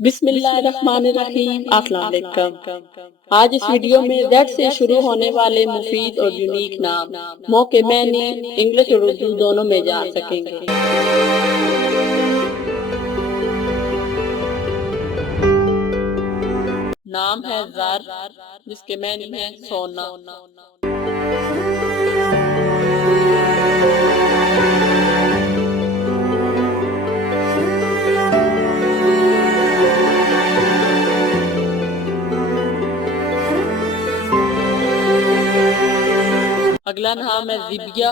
बिस्मिल्लाहिर्रहमानिर्रहीम। अस्सलाम वालेकुम। आज इस वीडियो में Z से शुरू होने वाले मुफीद और यूनिक नाम मौके मैनी इंग्लिश और उर्दू दोनों में जान सकेंगे। नाम है ज़र, जिसके मैनी है सोना। अगला नाम है ज़िबिया,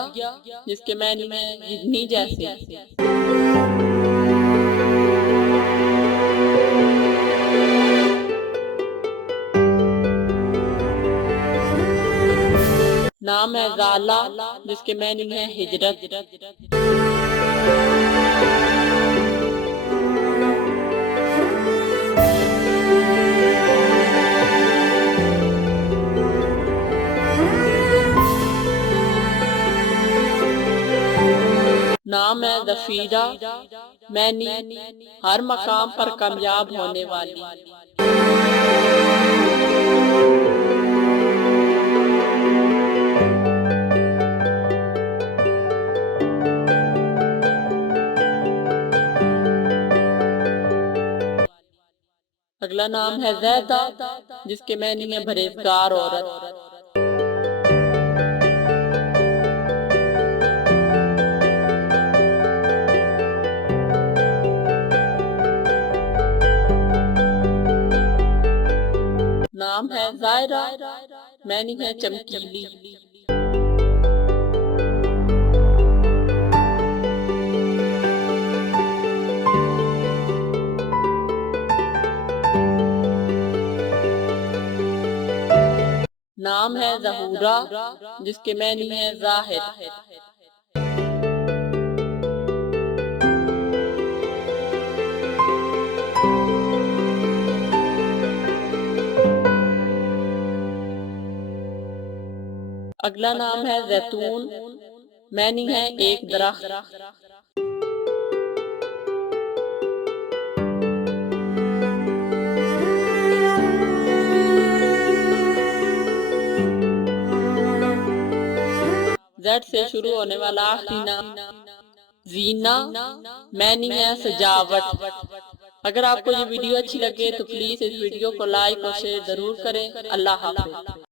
जिसके मैनी में जितनी जैसे। नाम है ज़ाला, जिसके मैनी में हिजरत। नाम है ज़फ़ीरा, मैनी हर मकाम पर कामयाब होने वाली। अगला नाम है ज़ैदा, जिसके मैनी में परहेज़गार औरत। नाम है ज़ायरा, मैनी है चमकीली। नाम है ज़हूरा, जिसके मैनी है ज़ाहिर। अगला नाम है जैतून, मैनी है एक दरख्त। Z से शुरू होने वाला आखिरी नाम जीना, मैनी है सजावट। अगर आपको ये वीडियो अच्छी लगे तो प्लीज इस वीडियो को लाइक और शेयर जरूर करें। अल्लाह हाफ़िज़।